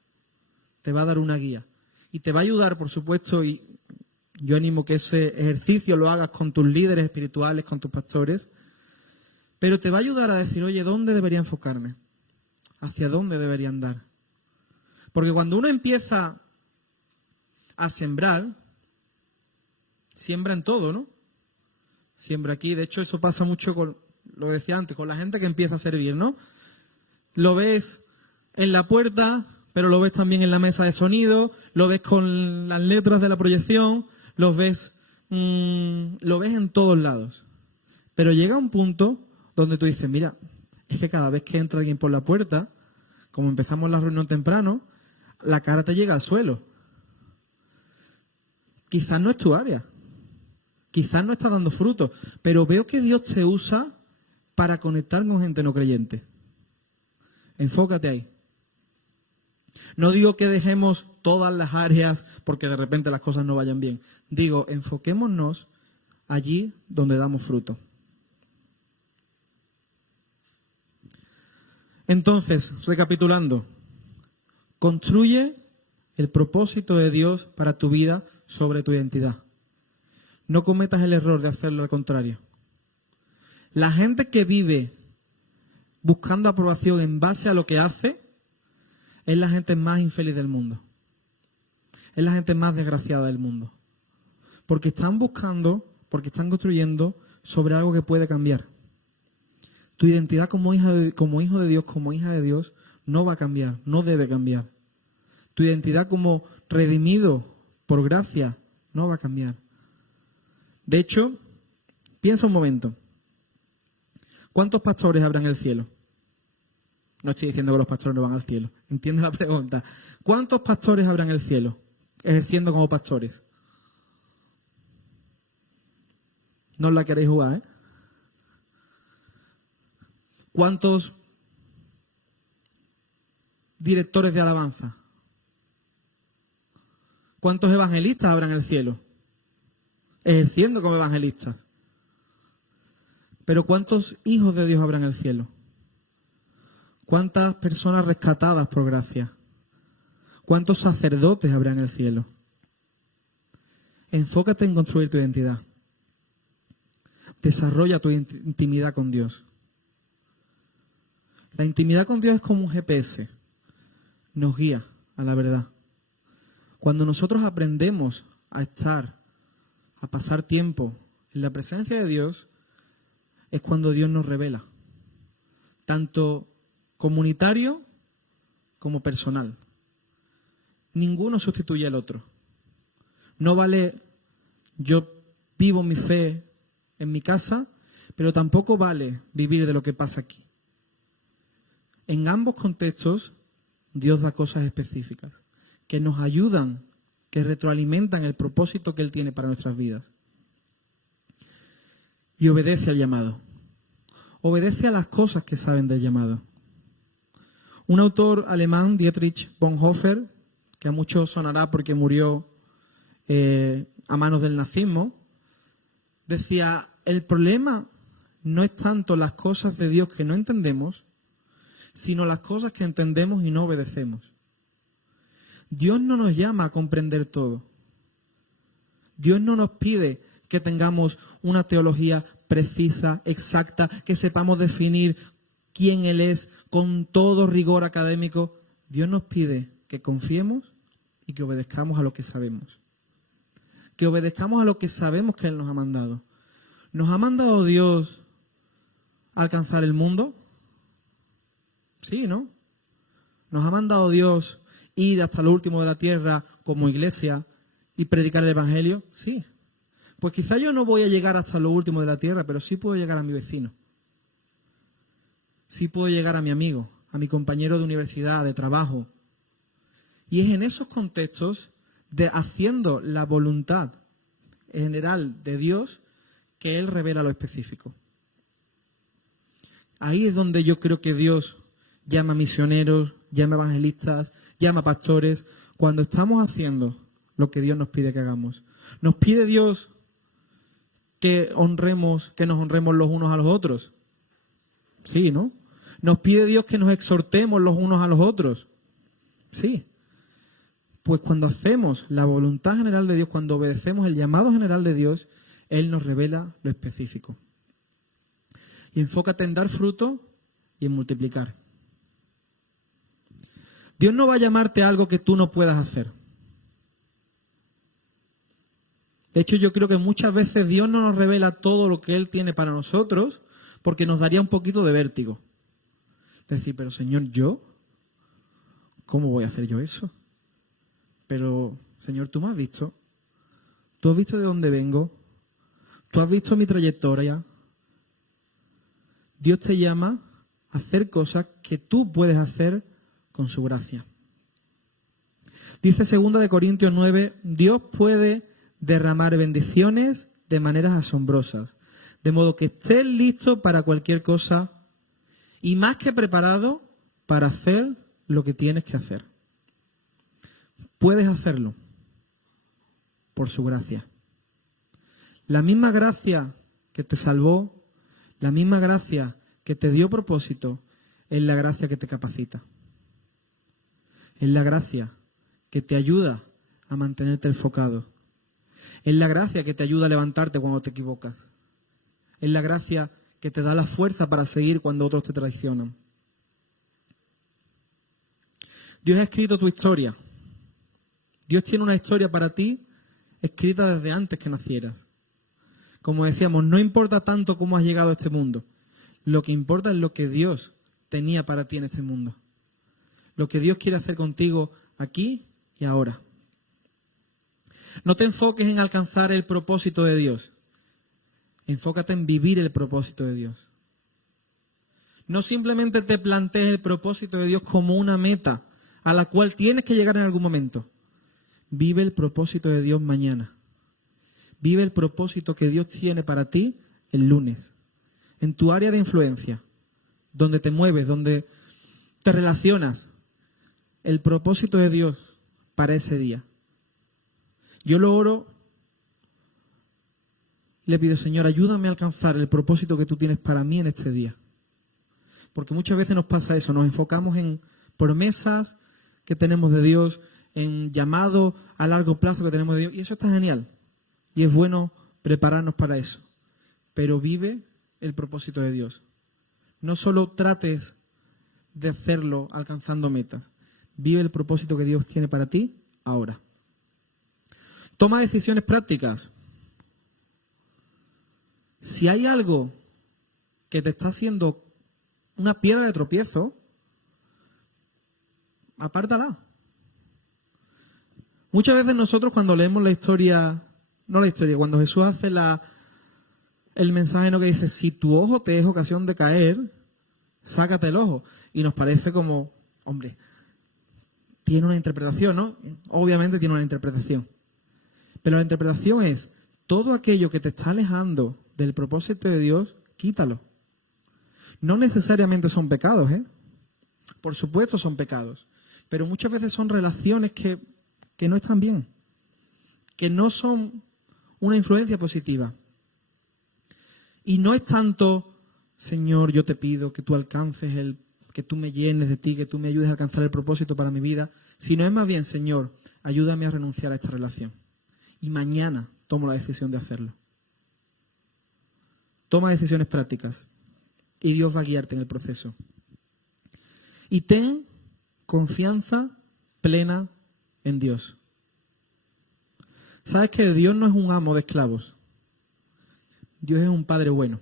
Te va a dar una guía. Y te va a ayudar, por supuesto, y yo animo que ese ejercicio lo hagas con tus líderes espirituales, con tus pastores, pero te va a ayudar a decir, oye, ¿dónde debería enfocarme? ¿Hacia dónde debería andar? Porque cuando uno empieza a sembrar, siembra en todo, ¿no? Siembra aquí. De hecho, eso pasa mucho con, lo decía antes, con la gente que empieza a servir, ¿no? Lo ves en la puerta, pero lo ves también en la mesa de sonido, lo ves con las letras de la proyección, lo ves en todos lados. Pero llega un punto donde tú dices, mira, es que cada vez que entra alguien por la puerta, como empezamos la reunión temprano, la cara te llega al suelo. Quizás no es tu área, quizás no está dando fruto, pero veo que Dios te usa para conectar con gente no creyente. Enfócate ahí. No digo que dejemos todas las áreas porque de repente las cosas no vayan bien. Digo, enfoquémonos allí donde damos fruto. Entonces, recapitulando, construye el propósito de Dios para tu vida sobre tu identidad. No cometas el error de hacerlo al contrario. La gente que vive buscando aprobación en base a lo que hace es la gente más infeliz del mundo. Es la gente más desgraciada del mundo. Porque están buscando, porque están construyendo sobre algo que puede cambiar. Tu identidad como hijo de Dios, como hija de Dios, no va a cambiar, no debe cambiar. Tu identidad como redimido por gracia no va a cambiar. De hecho, piensa un momento. ¿Cuántos pastores habrá en el cielo? No estoy diciendo que los pastores no van al cielo. Entiende la pregunta. ¿Cuántos pastores habrá en el cielo ejerciendo como pastores? No os la queréis jugar, ¿eh? ¿Cuántos directores de alabanza? ¿Cuántos evangelistas habrá en el cielo ejerciendo como evangelistas? Pero ¿cuántos hijos de Dios habrá en el cielo? ¿Cuántas personas rescatadas por gracia? ¿Cuántos sacerdotes habrá en el cielo? Enfócate en construir tu identidad. Desarrolla tu intimidad con Dios. La intimidad con Dios es como un GPS. Nos guía a la verdad. Cuando nosotros aprendemos a estar, a pasar tiempo en la presencia de Dios, es cuando Dios nos revela. Tanto comunitario como personal. Ninguno sustituye al otro. No vale yo vivo mi fe en mi casa, pero tampoco vale vivir de lo que pasa aquí. En ambos contextos, Dios da cosas específicas que nos ayudan, que retroalimentan el propósito que Él tiene para nuestras vidas. Y obedece al llamado. Obedece a las cosas que saben del llamado. Un autor alemán, Dietrich Bonhoeffer, que a muchos sonará porque murió a manos del nazismo, decía, el problema no es tanto las cosas de Dios que no entendemos, sino las cosas que entendemos y no obedecemos. Dios no nos llama a comprender todo. Dios no nos pide que tengamos una teología precisa, exacta, que sepamos definir quién Él es con todo rigor académico. Dios nos pide que confiemos y que obedezcamos a lo que sabemos. Que obedezcamos a lo que sabemos que Él nos ha mandado. ¿Nos ha mandado Dios a alcanzar el mundo? Sí, ¿no? ¿Nos ha mandado Dios ir hasta lo último de la tierra como iglesia y predicar el Evangelio? Sí. Pues quizá yo no voy a llegar hasta lo último de la tierra, pero sí puedo llegar a mi vecino. Sí puedo llegar a mi amigo, a mi compañero de universidad, de trabajo. Y es en esos contextos de haciendo la voluntad general de Dios que Él revela lo específico. Ahí es donde yo creo que Dios llama misioneros, llama evangelistas, llama pastores, cuando estamos haciendo lo que Dios nos pide que hagamos. ¿Nos pide Dios que nos honremos los unos a los otros? Sí, ¿no? ¿Nos pide Dios que nos exhortemos los unos a los otros? Sí. Pues cuando hacemos la voluntad general de Dios, cuando obedecemos el llamado general de Dios, Él nos revela lo específico. Y enfócate en dar fruto y en multiplicar. Dios no va a llamarte a algo que tú no puedas hacer. De hecho, yo creo que muchas veces Dios no nos revela todo lo que Él tiene para nosotros porque nos daría un poquito de vértigo. Decir, pero Señor, ¿yo? ¿Cómo voy a hacer yo eso? Pero, Señor, tú me has visto. Tú has visto de dónde vengo. Tú has visto mi trayectoria. Dios te llama a hacer cosas que tú puedes hacer con su gracia. Dice 2 Corintios 9, Dios puede derramar bendiciones de maneras asombrosas, de modo que estés listo para cualquier cosa y más que preparado para hacer lo que tienes que hacer. Puedes hacerlo por su gracia. La misma gracia que te salvó, la misma gracia que te dio propósito, es la gracia que te capacita. Es la gracia que te ayuda a mantenerte enfocado. Es la gracia que te ayuda a levantarte cuando te equivocas. Es la gracia que te da la fuerza para seguir cuando otros te traicionan. Dios ha escrito tu historia. Dios tiene una historia para ti escrita desde antes que nacieras. Como decíamos, no importa tanto cómo has llegado a este mundo. Lo que importa es lo que Dios tenía para ti en este mundo. Lo que Dios quiere hacer contigo aquí y ahora. No te enfoques en alcanzar el propósito de Dios. Enfócate en vivir el propósito de Dios. No simplemente te plantees el propósito de Dios como una meta a la cual tienes que llegar en algún momento. Vive el propósito de Dios mañana. Vive el propósito que Dios tiene para ti el lunes. En tu área de influencia, donde te mueves, donde te relacionas. El propósito de Dios para ese día. Yo lo oro y le pido, Señor, ayúdame a alcanzar el propósito que tú tienes para mí en este día. Porque muchas veces nos pasa eso, nos enfocamos en promesas que tenemos de Dios, en llamado a largo plazo que tenemos de Dios, y eso está genial. Y es bueno prepararnos para eso. Pero vive el propósito de Dios. No solo trates de hacerlo alcanzando metas. Vive el propósito que Dios tiene para ti ahora. Toma decisiones prácticas. Si hay algo que te está haciendo una piedra de tropiezo, apártala. Muchas veces nosotros cuando leemos cuando Jesús hace el mensaje que dice, si tu ojo te es ocasión de caer, sácate el ojo. Y nos parece como, hombre, tiene una interpretación, ¿no? Obviamente tiene una interpretación. Pero la interpretación es, todo aquello que te está alejando del propósito de Dios, quítalo. No necesariamente son pecados, ¿eh? Por supuesto son pecados. Pero muchas veces son relaciones que no están bien. Que no son una influencia positiva. Y no es tanto Señor, yo te pido que tú alcances que tú me llenes de ti, que tú me ayudes a alcanzar el propósito para mi vida. Sino es más bien, Señor, ayúdame a renunciar a esta relación. Y mañana tomo la decisión de hacerlo. Toma decisiones prácticas y Dios va a guiarte en el proceso. Y ten confianza plena en Dios. ¿Sabes que Dios no es un amo de esclavos? Dios es un Padre bueno.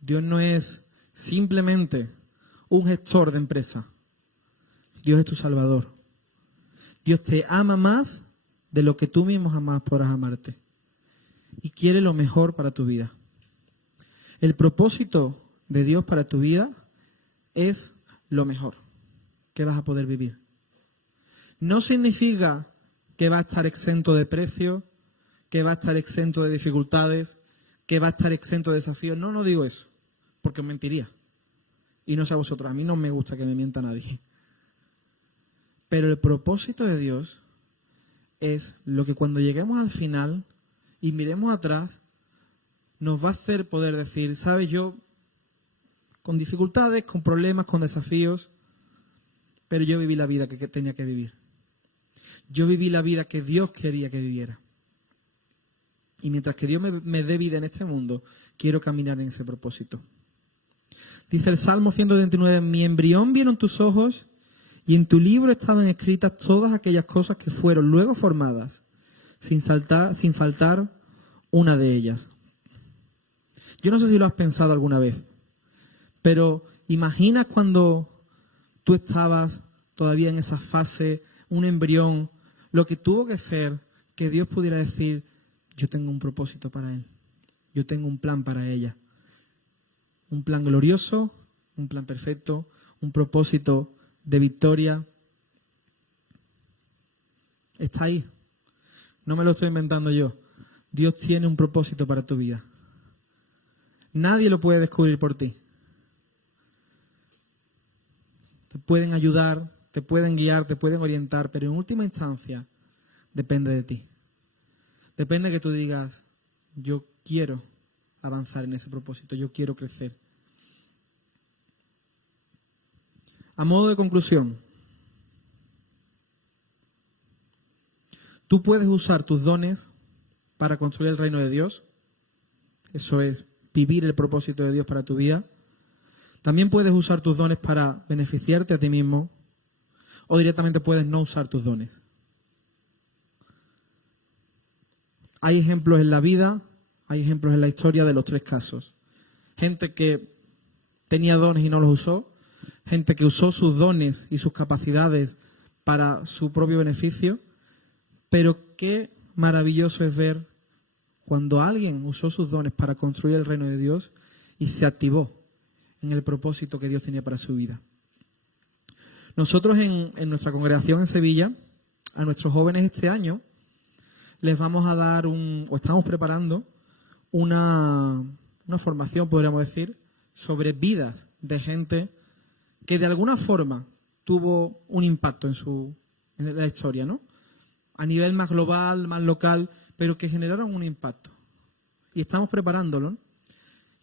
Dios no es simplemente un gestor de empresa. Dios es tu Salvador. Dios te ama más de lo que tú mismo jamás podrás amarte. Y quiere lo mejor para tu vida. El propósito de Dios para tu vida es lo mejor que vas a poder vivir. No significa que va a estar exento de precios, que va a estar exento de dificultades, que va a estar exento de desafíos. No digo eso, porque os mentiría. Y no sé a vosotros, a mí no me gusta que me mienta nadie. Pero el propósito de Dios es lo que cuando lleguemos al final y miremos atrás, nos va a hacer poder decir, ¿sabes? Yo, con dificultades, con problemas, con desafíos, pero yo viví la vida que tenía que vivir. Yo viví la vida que Dios quería que viviera. Y mientras que Dios me dé vida en este mundo, quiero caminar en ese propósito. Dice el Salmo 139, mi embrión vieron tus ojos y en tu libro estaban escritas todas aquellas cosas que fueron luego formadas, sin faltar una de ellas. Yo no sé si lo has pensado alguna vez, pero imagina cuando tú estabas todavía en esa fase, un embrión, lo que tuvo que ser que Dios pudiera decir, yo tengo un propósito para él, yo tengo un plan para ella. Un plan glorioso, un plan perfecto, un propósito de victoria. Está ahí. No me lo estoy inventando yo. Dios tiene un propósito para tu vida. Nadie lo puede descubrir por ti. Te pueden ayudar, te pueden guiar, te pueden orientar, pero en última instancia depende de ti. Depende de que tú digas, yo quiero avanzar en ese propósito, yo quiero crecer. A modo de conclusión, tú puedes usar tus dones para construir el reino de Dios. Eso es vivir el propósito de Dios para tu vida. También puedes usar tus dones para beneficiarte a ti mismo, o directamente puedes no usar tus dones. Hay ejemplos en la vida, hay ejemplos en la historia de los tres casos. Gente que tenía dones y no los usó, gente que usó sus dones y sus capacidades para su propio beneficio, pero qué maravilloso es ver cuando alguien usó sus dones para construir el reino de Dios y se activó en el propósito que Dios tenía para su vida. Nosotros en nuestra congregación en Sevilla, a nuestros jóvenes este año, les vamos a dar o estamos preparando una formación, podríamos decir, sobre vidas de gente que de alguna forma tuvo un impacto en la historia, ¿no? A nivel más global, más local, pero que generaron un impacto. Y estamos preparándolo, ¿no?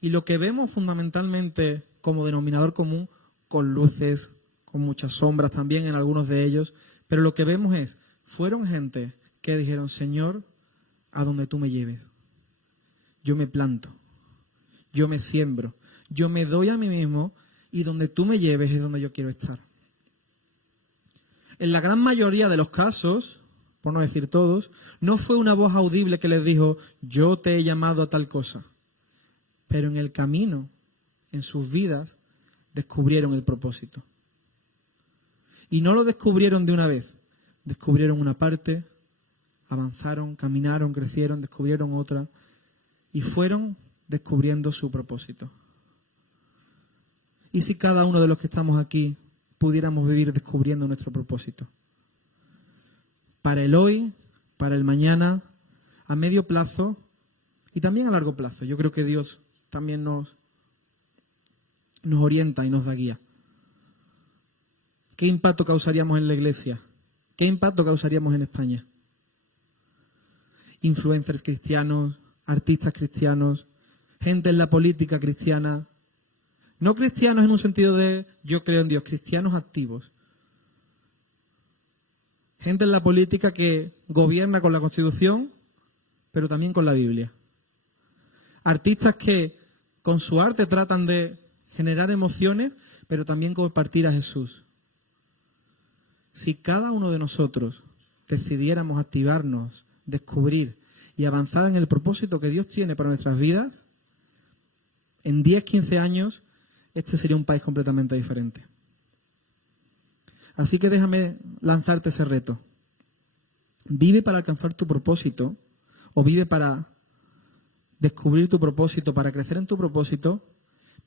Y lo que vemos fundamentalmente como denominador común, con luces, con muchas sombras también en algunos de ellos, pero lo que vemos fueron gente que dijeron, Señor, a donde tú me lleves, yo me planto, yo me siembro, yo me doy a mí mismo y donde tú me lleves es donde yo quiero estar. En la gran mayoría de los casos, por no decir todos, no fue una voz audible que les dijo, yo te he llamado a tal cosa. Pero en el camino, en sus vidas, descubrieron el propósito. Y no lo descubrieron de una vez, descubrieron una parte, avanzaron, caminaron, crecieron, descubrieron otra y fueron descubriendo su propósito. ¿Y si cada uno de los que estamos aquí pudiéramos vivir descubriendo nuestro propósito? Para el hoy, para el mañana, a medio plazo y también a largo plazo. Yo creo que Dios también nos orienta y nos da guía. ¿Qué impacto causaríamos en la iglesia? ¿Qué impacto causaríamos en España? Influencers cristianos, artistas cristianos, gente en la política cristiana, no cristianos en un sentido de yo creo en Dios, cristianos activos. Gente en la política que gobierna con la Constitución, pero también con la Biblia. Artistas que con su arte tratan de generar emociones, pero también compartir a Jesús. Si cada uno de nosotros decidiéramos activarnos, descubrir y avanzar en el propósito que Dios tiene para nuestras vidas, en 10, 15 años, este sería un país completamente diferente. Así que déjame lanzarte ese reto. Vive para alcanzar tu propósito, o vive para descubrir tu propósito, para crecer en tu propósito,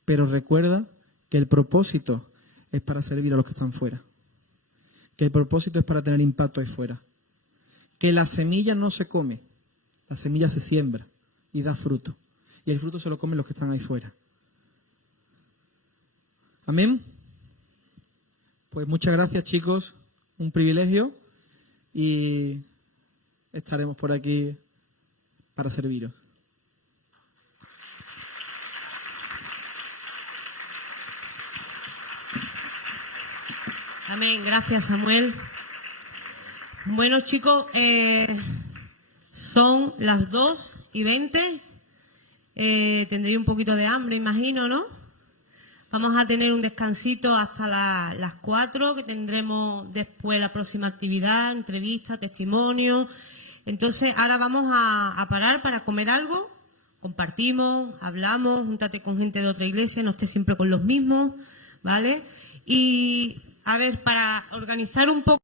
pero recuerda que el propósito es para servir a los que están fuera. Que el propósito es para tener impacto ahí fuera. Que la semilla no se come, la semilla se siembra y da fruto. Y el fruto se lo comen los que están ahí fuera. Amén. Pues muchas gracias, chicos. Un privilegio. Y estaremos por aquí para serviros. Amén. Gracias, Samuel. Bueno, chicos, son las 2:20. Tendréis un poquito de hambre, imagino, ¿no? Vamos a tener un descansito hasta las 4, que tendremos después la próxima actividad, entrevista, testimonio. Entonces, ahora vamos a parar para comer algo. Compartimos, hablamos, júntate con gente de otra iglesia, no estés siempre con los mismos, ¿vale? Y, a ver, para organizar un poco...